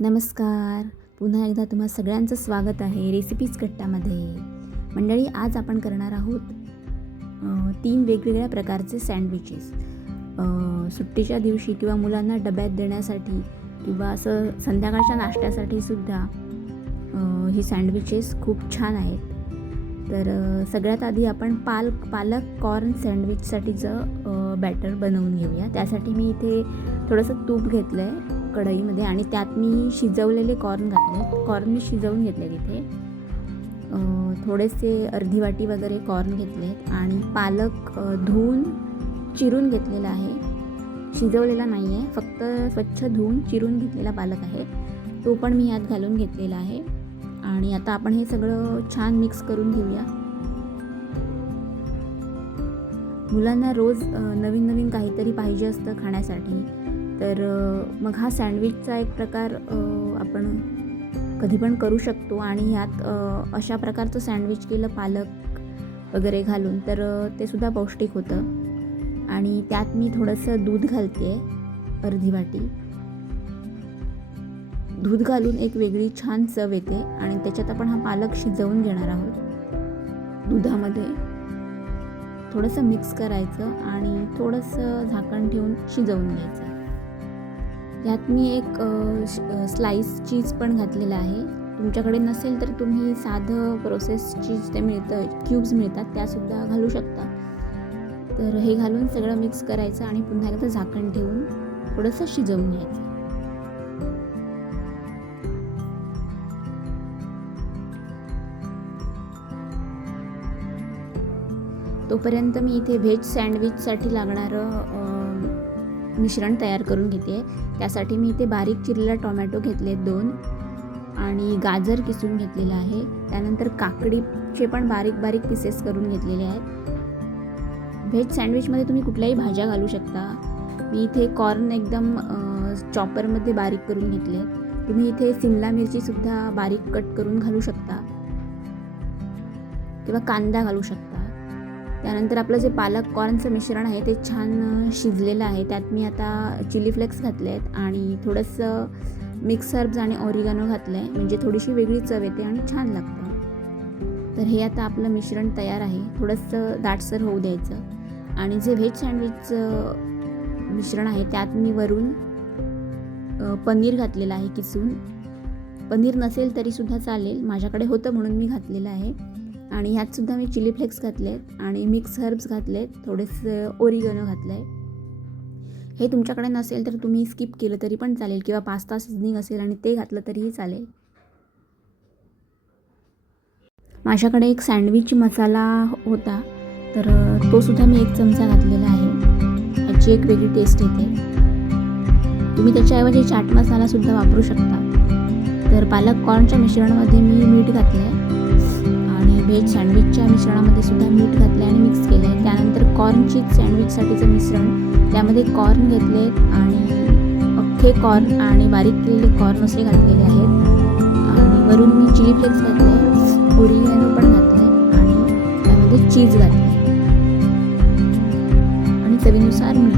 नमस्कार. पुन्हा एकदा तुम्हा सगळ्यांचं स्वागत आहे रेसिपीज कट्टामध्ये. मंडळी, आज आपण करणार आहोत 3 वेगवेगळ्या प्रकारचे सँडविचेस. सुट्टीच्या दिवशी किंवा मुलांना डब्यात देण्यासाठी किंवा असं संध्याकाळच्या नाश्त्यासाठी सुद्धा ही सँडविचेस खूप छान आहेत. तर सगळ्यात आधी आपण पालक कॉर्न सँडविचसाठीचं बॅटर बनवून घेऊया. त्यासाठी मी इथे थोडंसं तूप घेतलं आहे कढईमध्ये आणि त्यात मी शिजवलेले कॉर्न घातले. कॉर्न मी शिजवून घेतले तिथे. थोडेसे अर्धी वाटी वगैरे कॉर्न घेतलेत आणि पालक धुवून चिरून घेतलेला आहे. शिजवलेला नाही आहे, फक्त स्वच्छ धुवून चिरून घेतलेला पालक आहे. तो पण मी यात घालून घेतलेला आहे. आणि आता आपण हे सगळं छान मिक्स करून घेऊया. मुलांना रोज नवीन नवीन काहीतरी पाहिजे असतं खाण्यासाठी. तर मग हा सँडविचचा एक प्रकार आपण कधी पण करू शकतो. आणि ह्यात अशा प्रकारचं सँडविच केलं पालक वगैरे घालून तर ते सुद्धा पौष्टिक होतं. आणि त्यात मी थोडंसं दूध घालते, अर्धी वाटी. दूध घालून एक वेगळी छान चव येते. आणि त्याच्यात आपण हा पालक शिजवून घेणार आहोत. दुधामध्ये थोडंसं मिक्स करायचं आणि थोडंसं झाकण ठेवून शिजवून घ्यायचं. यात मी एक स्लाइस चीज पण घातलेलं आहे. तुमच्याकडे नसेल तर तुम्ही साधं प्रोसेस चीज ते मिळतं, क्यूब्स मिळतात, त्यासुद्धा घालू शकता. तर हे घालून सगळं मिक्स करायचं आणि पुन्हा एकदा झाकण ठेवून थोडंसं शिजवून घ्यायचं. तोपर्यंत मी इथे व्हेज सँडविचसाठी लागणारं मिश्रण तयार करून घेते. त्यासाठी मी इथे बारीक चिरलेला टोमॅटो घेतले 2 आणि गाजर किसून घेतलेलं आहे. त्यानंतर काकडीचे पण बारीक बारीक पीसेस करून घेतलेले आहेत. व्हेज सँडविचमध्ये तुम्ही कुठल्याही भाज्या घालू शकता. मी इथे कॉर्न एकदम चॉपरमध्ये बारीक करून घेतले. तुम्ही इथे सिमला मिरचीसुद्धा बारीक कट करून घालू शकता किंवा कांदा घालू शकता. त्यानंतर आपलं जे पालक कॉर्नचं मिश्रण आहे ते छान शिजलेलं आहे. त्यात मी आता चिली फ्लेक्स घातले आहेत आणि थोडंसं मिक्स हर्ब्स आणि ऑरिगॅनो घातलं आहे, म्हणजे थोडीशी वेगळी चव येते आणि छान लागतं. तर हे आता आपलं मिश्रण तयार आहे. थोडंसं दाटसर होऊ द्यायचं. आणि जे व्हेज सँडविचचं मिश्रण आहे त्यात मी वरून पनीर घातलेलं आहे किसून. पनीर नसेल तरीसुद्धा चालेल, माझ्याकडे होतं म्हणून मी घातलेलं आहे. आणि ह्यातसुद्धा मी चिली फ्लेक्स घातलेत आणि मिक्स हर्ब्स घातलेत, थोडेसे ओरिगॅनो घातलं आहे. हे तुमच्याकडे नसेल तर तुम्ही स्किप केलं तरी पण चालेल किंवा पास्ता सीझनिंग असेल आणि ते घातलं तरीही चालेल. माझ्याकडे एक सँडविच मसाला होता, तर तो सुद्धा मी 1 चमचा घातलेला आहे. ह्याची एक वेगळी टेस्ट येते. तुम्ही त्याच्याऐवजी चाट मसालासुद्धा वापरू शकता. तर पालक कॉर्नच्या मिश्रणामध्ये मी मीठ घातलं आहे आणि व्हेज सँडविचच्या मिश्रणामध्ये सुद्धा मीठ घातलं आहे आणि मिक्स केलं आहे. त्यानंतर कॉर्न चीज सँडविचसाठीचं मिश्रण, त्यामध्ये कॉर्न घेतले आणि अख्खे कॉर्न आणि बारीक केलेले कॉर्न असे घातलेले आहेत. आणि वरून मी चिली फ्लेक्स घातले आहे, ओरिगॅनो पण घातलं आहे आणि त्यामध्ये चीज घातलं आहे आणि चवीनुसार मीठ.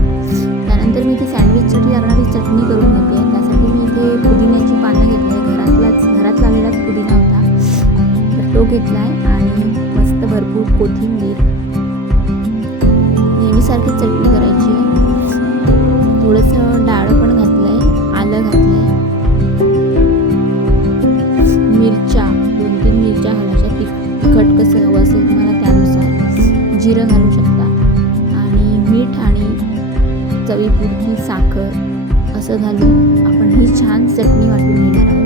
त्यानंतर मी इथे सँडविचसाठी लागणारी चटणी करून घेते. त्यासाठी मी इथे पुदिन्याची पानं घेतली आहे. घरात लावलेलाच पुदिना होता, तर तो घेतला आहे आणि मस्त भरपूर कोथिंबीर. नेहमीसारखी चटणी करायची आहे. थोडंसं डाळ पण घातलं आहे, आलं घातलं आहे, मिरच्या 2-3 मिरच्या घालायच्या. तिखट कसं हवं असेल तुम्हाला त्यानुसार. जिरं घालू शकता आणि मीठ आणि चवीपुरती साखर असं घालून आपण ही छान चटणी वाटून घेणार आहोत.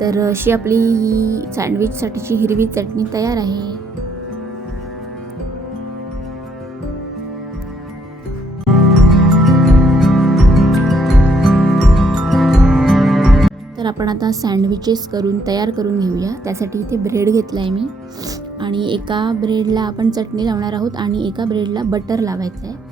तर अशी आपली ही सँडविचसाठीची हिरवी चटणी तयार आहे. आपण आता सँडविचेस तयार करून घेऊया. त्यासाठी इथे ब्रेड घेतला आहे मी आणि एका ब्रेडला आपण चटणी लावणार आहोत आणि एका ब्रेडला बटर लावायचं आहे.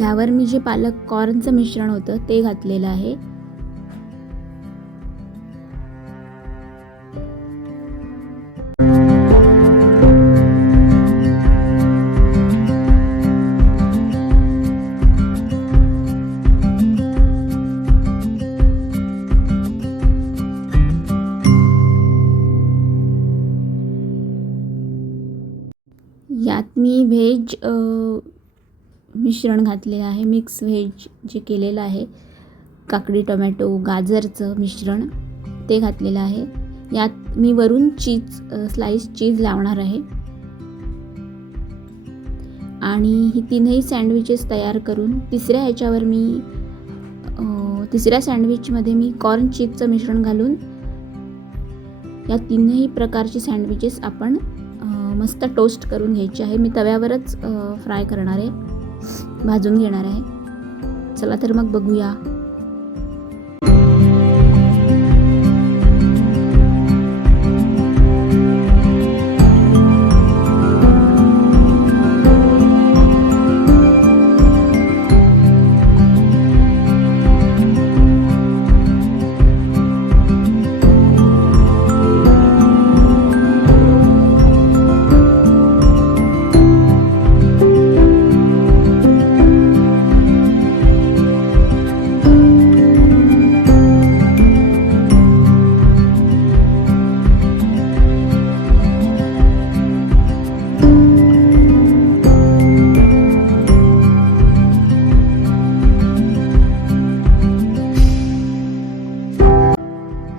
यावर मी जे पालक कॉर्नचं मिश्रण होतं ते घातलेलं आहे. यात मी व्हेज मिश्रण घातलेलं आहे. मिक्स व्हेज जे केलेलं आहे, काकडी टोमॅटो गाजरचं मिश्रण ते घातलेलं आहे. यात मी वरून स्लाइस चीज लावणार आहे आणि ही तीनही सँडविचेस तयार करून तिसऱ्या सँडविचमध्ये मी कॉर्न चीजचं मिश्रण घालून या तीनही प्रकारचे सँडविचेस आपण मस्त टोस्ट करून घ्यायचे आहे. मी तव्यावरच फ्राय करणार आहे, भाजून घेणार आहे. चला तर मग बघूया.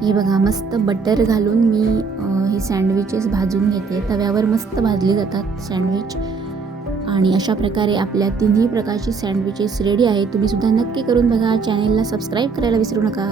हे बघा, मस्त बटर घालून मी हे सँडविचेस भाजून घेते. तव्यावर मस्त भाजली जातात सँडविच आणि अशा प्रकारे आपल्या तिन्ही प्रकारची सँडविचेस रेडी आहे. तुम्ही सुद्धा नक्की करून बघा. चॅनेलला सबस्क्राईब करायला विसरू नका.